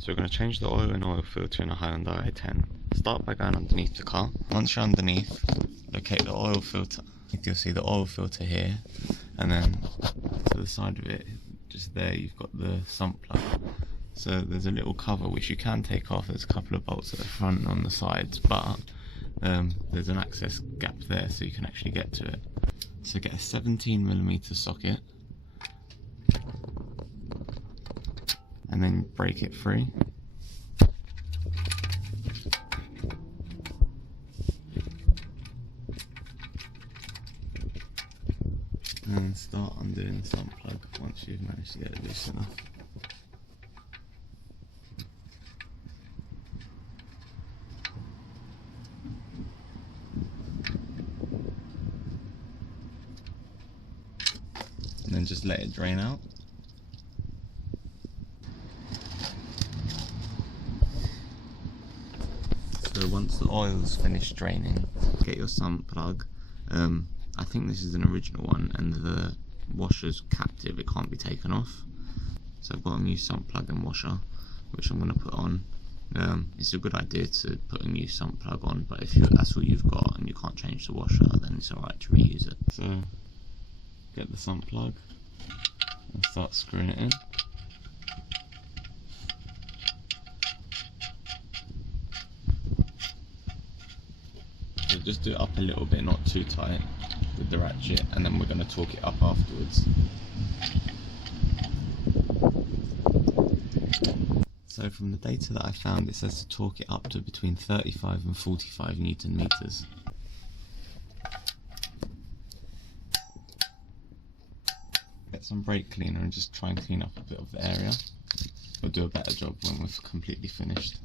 So we're going to change the oil and oil filter in a Hyundai i10. Start by going underneath the car. Once you're underneath, locate the oil filter. You'll see the oil filter here, and then to the side of it, just there, you've got the sump plug. So there's a little cover which you can take off. There's a couple of bolts at the front and on the sides, but there's an access gap there so you can actually get to it. So get a 17mm socket and then break it free. And then start undoing the sump plug once you've managed to get it loose enough. And then just let it drain out. So once the oil's finished draining, get your sump plug. I think this is an original one and the washer's captive, it can't be taken off. So I've got a new sump plug and washer which I'm going to put on. It's a good idea to put a new sump plug on, but if that's all you've got and you can't change the washer, then it's alright to reuse it. So get the sump plug and start screwing it in. So just do it up a little bit, not too tight with the ratchet, and then we're going to torque it up afterwards. So from the data that I found, it says to torque it up to between 35 and 45 Newton meters. Get some brake cleaner and just try and clean up a bit of the area. We'll do a better job when we're completely finished.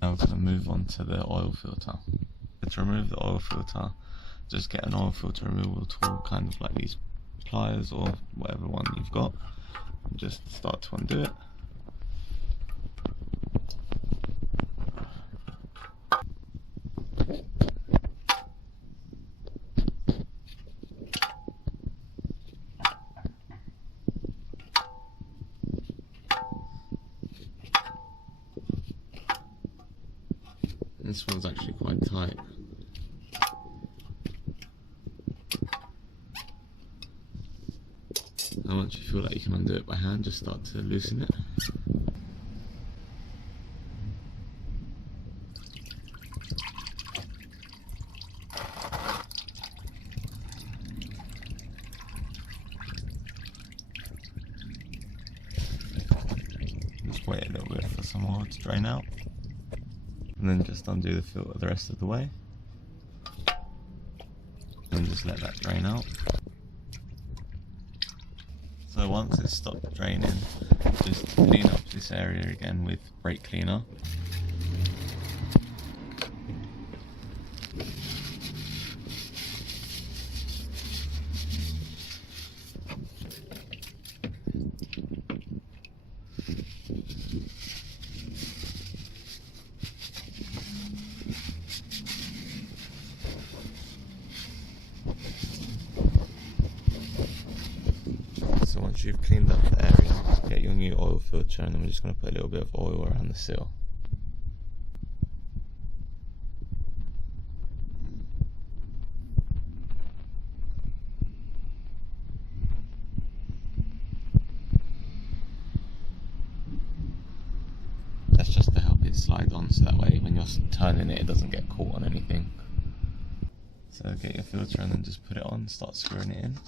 Now we're going to move on to the oil filter. To remove the oil filter, just get an oil filter removal tool, kind of like these pliers or whatever one you've got, and just start to undo it. This one's actually quite tight. And once you feel like you can undo it by hand, just start to loosen it. Just wait a little bit for some oil to drain out. And then just undo the filter the rest of the way. And just let that drain out. So once it's stopped draining, just clean up this area again with brake cleaner. So once you've cleaned up the area, get your new oil filter, and then we're just going to put a little bit of oil around the seal. That's just to help it slide on, so that way when you're turning it, it doesn't get caught on anything. So get your filter and then just put it on, start screwing it in.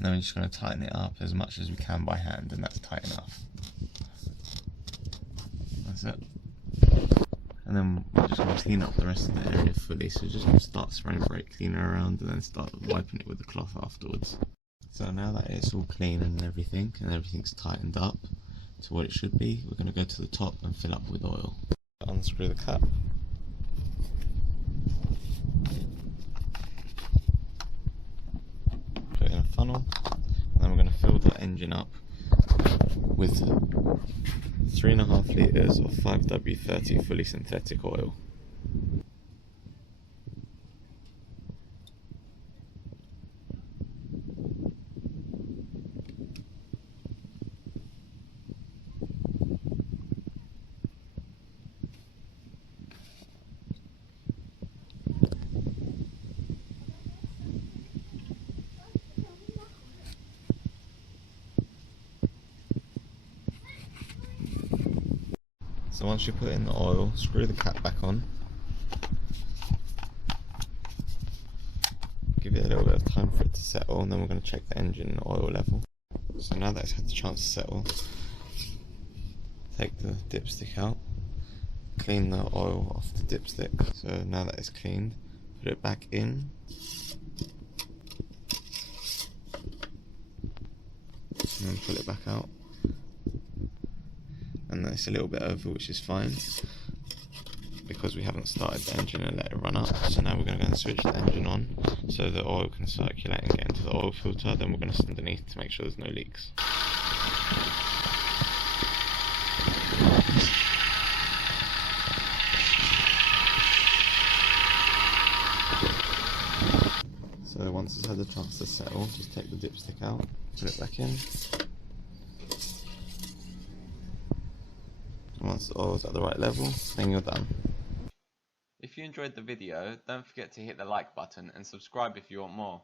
And then we're just going to tighten it up as much as we can by hand, and that's tight enough. That's it. And then we're just going to clean up the rest of the area fully, so just start spraying brake cleaner around and then start wiping it with the cloth afterwards. So now that it's all clean and everything's tightened up to what it should be, we're going to go to the top and fill up with oil. Unscrew the cap. Put in a funnel, and then we're going to fill the engine up with 3.5 litres of 5W30 fully synthetic oil. So once you put in the oil, screw the cap back on. Give it a little bit of time for it to settle, and then we're going to check the engine oil level. So now that it's had the chance to settle, take the dipstick out, clean the oil off the dipstick. So now that it's cleaned, put it back in. And then pull it back out. And then it's a little bit over, which is fine because we haven't started the engine and let it run up. So now we're going to go and switch the engine on so the oil can circulate and get into the oil filter. Then we're going to stand underneath to make sure there's no leaks. So once it's had a chance to settle, just take the dipstick out, put it back in. Once the oil's at the right level, then you're done. If you enjoyed the video, don't forget to hit the like button and subscribe if you want more.